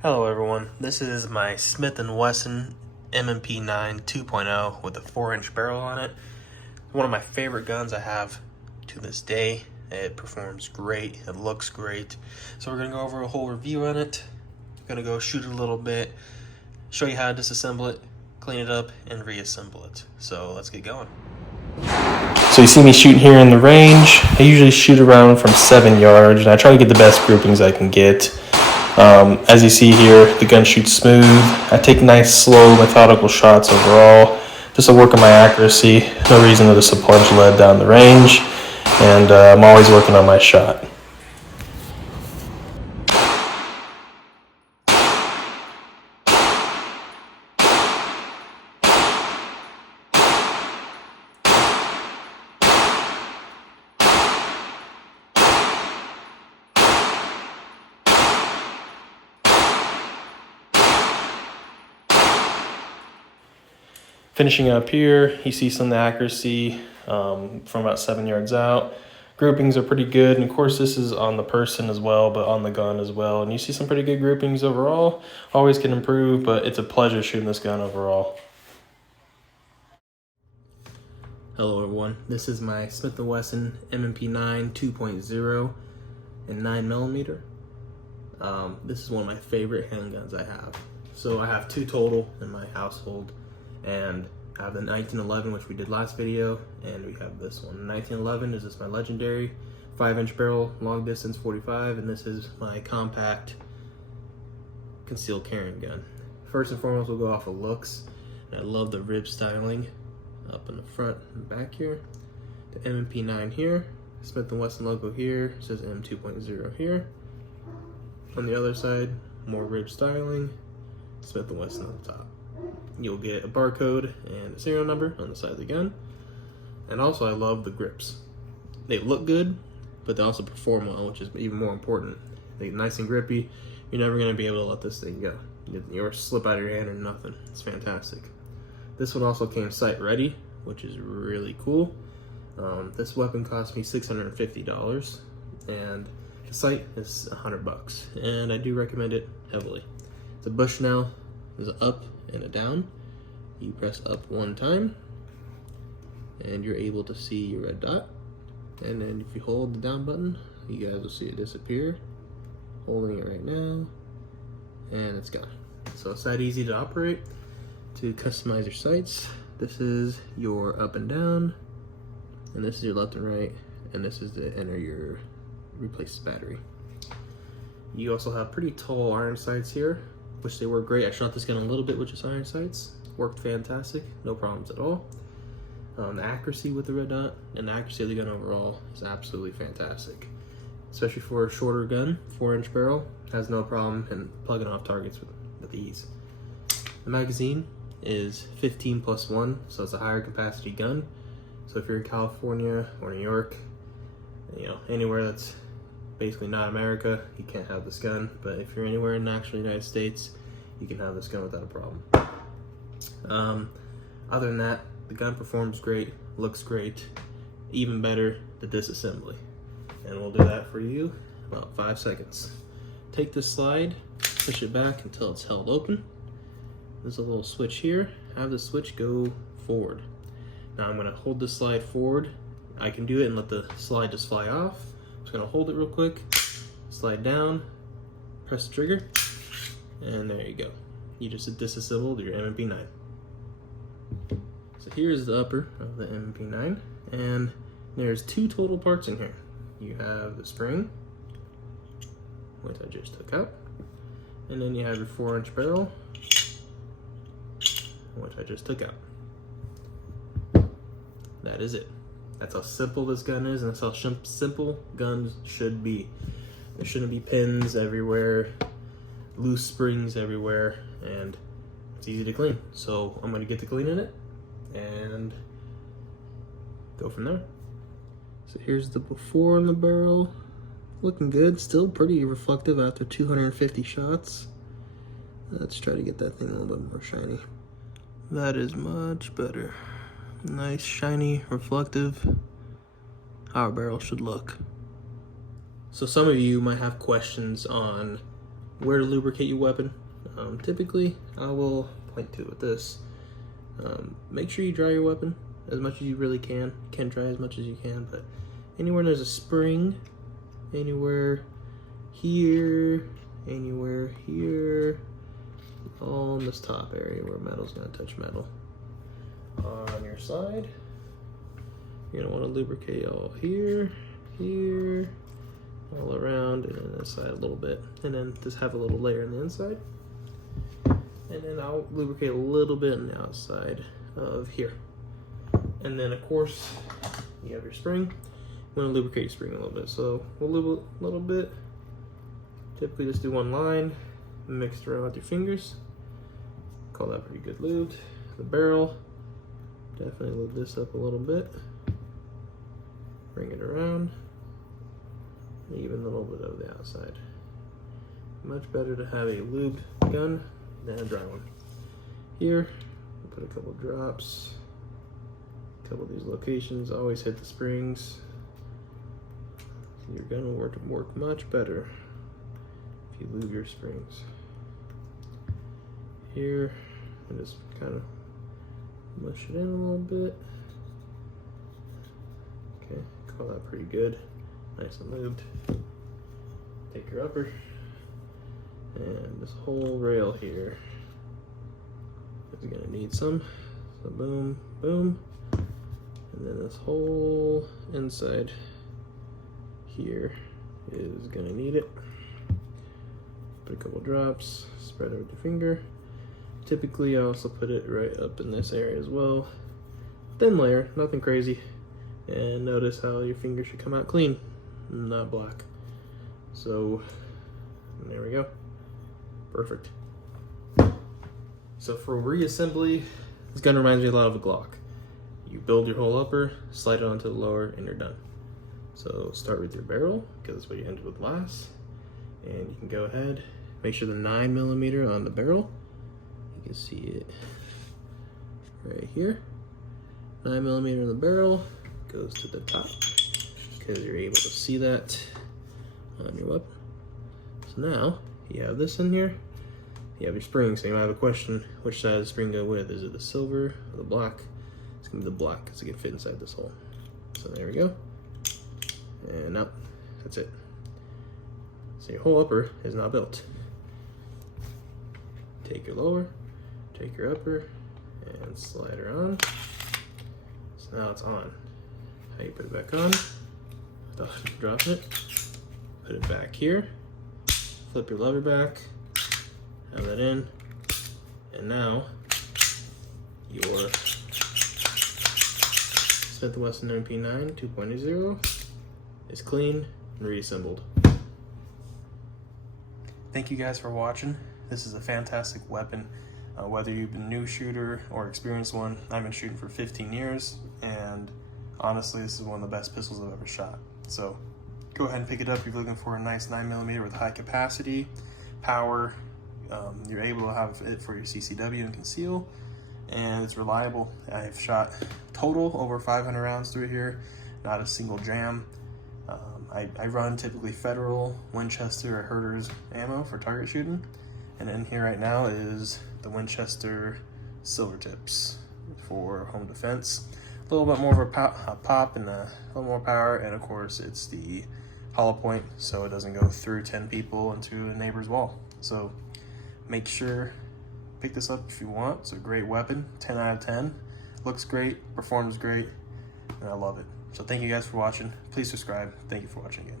Hello everyone, this is my Smith & Wesson M&P 9 2.0 with a 4-inch barrel on it. One of my favorite guns I have to this day. It performs great, it looks great. So we're going to go over a whole review on it. Going to go shoot it a little bit, show you how to disassemble it, clean it up, and reassemble it. So let's get going. So you see me shooting here in the range. I usually shoot around from 7 yards, and I try to get the best groupings I can get. As you see here, the gun shoots smooth. I take nice, slow, methodical shots overall, just to work on my accuracy. No reason to just a plunge lead down the range, and I'm always working on my shot. Finishing up here, you see some of the accuracy from about 7 yards out. Groupings are pretty good, and of course this is on the person as well, but on the gun as well. And you see some pretty good groupings overall. Always can improve, but it's a pleasure shooting this gun overall. Hello everyone, this is my Smith & Wesson M&P 9 2.0 in 9mm. This is one of my favorite handguns I have. So I have two total in my household, and I have the 1911, which we did last video, and we have this one. The 1911 is just my legendary 5-inch barrel, long distance 45, and this is my compact concealed carrying gun. First and foremost, we'll go off of looks. I love the rib styling up in the front and back here. The M&P 9 here, Smith & Wesson logo here, it says M 2.0 here. On the other side, more rib styling, Smith & Wesson on the top. You'll get a barcode and a serial number on the side of the gun. And also, I love the grips. They look good, but they also perform well, which is even more important. They're nice and grippy. You're never going to be able to let this thing go. You'll slip out of your hand or nothing. It's fantastic. This one also came sight ready, which is really cool. This weapon cost me $650, and the sight is $100, and I do recommend it heavily. It's a Bushnell. There's an up and a down. You press up one time, and you're able to see your red dot. And then if you hold the down button, you guys will see it disappear. Holding it right now, and it's gone. So it's that easy to operate. To customize your sights, this is your up and down, and this is your left and right, and this is to enter your replace battery. You also have pretty tall iron sights here, which they work great. I shot this gun a little bit with just iron sights. Worked fantastic, no problems at all. The accuracy with the red dot and the accuracy of the gun overall is absolutely fantastic. Especially for a shorter gun, 4-inch barrel, has no problem in plugging off targets with ease. The magazine is 15+1, so it's a higher capacity gun. So if you're in California or New York, anywhere that's basically not America, you can't have this gun. But if you're anywhere in the actual United States, you can have this gun without a problem. Other than that, the gun performs great, looks great. Even better, the disassembly. And we'll do that for you in about 5 seconds. Take this slide, push it back until it's held open. There's a little switch here. Have the switch go forward. Now I'm gonna hold this slide forward. I can do it and let the slide just fly off. I'm just gonna hold it real quick, slide down, press the trigger, and there you go. You just disassembled your M&P 9. So here's the upper of the M&P 9, and there's two total parts in here. You have the spring, which I just took out, and then you have your 4-inch barrel, which I just took out. That is it. That's how simple this gun is, and that's how simple guns should be. There shouldn't be pins everywhere, loose springs everywhere, and it's easy to clean. So I'm gonna get to cleaning it and go from there. So here's the before on the barrel. Looking good, still pretty reflective after 250 shots. Let's try to get that thing a little bit more shiny. That is much better. Nice, shiny, reflective. How a barrel should look. So some of you might have questions on where to lubricate your weapon. Typically, I will point to it with this. Make sure you dry your weapon as much as you really can. You can dry as much as you can, but anywhere there's a spring, anywhere here, anywhere here, all in this top area where metal's gonna touch metal. On your side, you're gonna want to lubricate all here, here, all around, and then this side a little bit, and then just have a little layer on the inside. And then I'll lubricate a little bit on the outside of here. And then of course, you have your spring. You want to lubricate your spring a little bit. So we'll lube a little bit. Typically just do one line, mix it around with your fingers. Call that pretty good lubed. The barrel, definitely lube this up a little bit. Bring it around. Even a little bit of the outside. Much better to have a lubed gun than a dry one. Here, put a couple drops. A couple of these locations, always hit the springs. Your gun will work much better if you lube your springs. Here, and just kind of mush it in a little bit. Okay, call that pretty good. Nice and lubed. Take your upper, and this whole rail here is gonna need some. So boom, boom, and then this whole inside here is gonna need it. Put a couple drops, spread it with your finger. Typically, I also put it right up in this area as well. Thin layer, nothing crazy. And notice how your finger should come out clean, not black. So there we go, perfect. So for reassembly, this gun reminds me a lot of a Glock. You build your whole upper, slide it onto the lower, and you're done. So start with your barrel, because that's what you ended with last. And you can go ahead, make sure the 9mm on the barrel, you can see it right here. 9mm in the barrel goes to the top, because you're able to see that on your weapon. So now you have this in here, you have your spring. So you might have a question, which side does the spring go with? Is it the silver or the black? It's gonna be the black, because it can fit inside this hole. So there we go. And now that's it. So your whole upper is now built. Take your lower, take your upper, and slide her on. So now it's on. How you put it back on? Without dropping it. Put it back here. Flip your lever back. Have that in. And now your Smith & Wesson M&P 9 2.0 is clean and reassembled. Thank you guys for watching. This is a fantastic weapon. Whether you've been a new shooter or experienced one, I've been shooting for 15 years, and honestly, this is one of the best pistols I've ever shot. So go ahead and pick it up if you're looking for a nice 9mm with high capacity, power. You're able to have it for your CCW and conceal, and it's reliable. I've shot total over 500 rounds through here, not a single jam. I run typically Federal, Winchester, or Herter's ammo for target shooting. And in here right now is the Winchester Silver Tips for home defense. A little bit more of a pop and a little more power, and of course it's the hollow point, so it doesn't go through 10 people into a neighbor's wall. So make sure, pick this up if you want. It's a great weapon, 10 out of 10. Looks great, performs great, and I love it. So thank you guys for watching. Please subscribe. Thank you for watching again.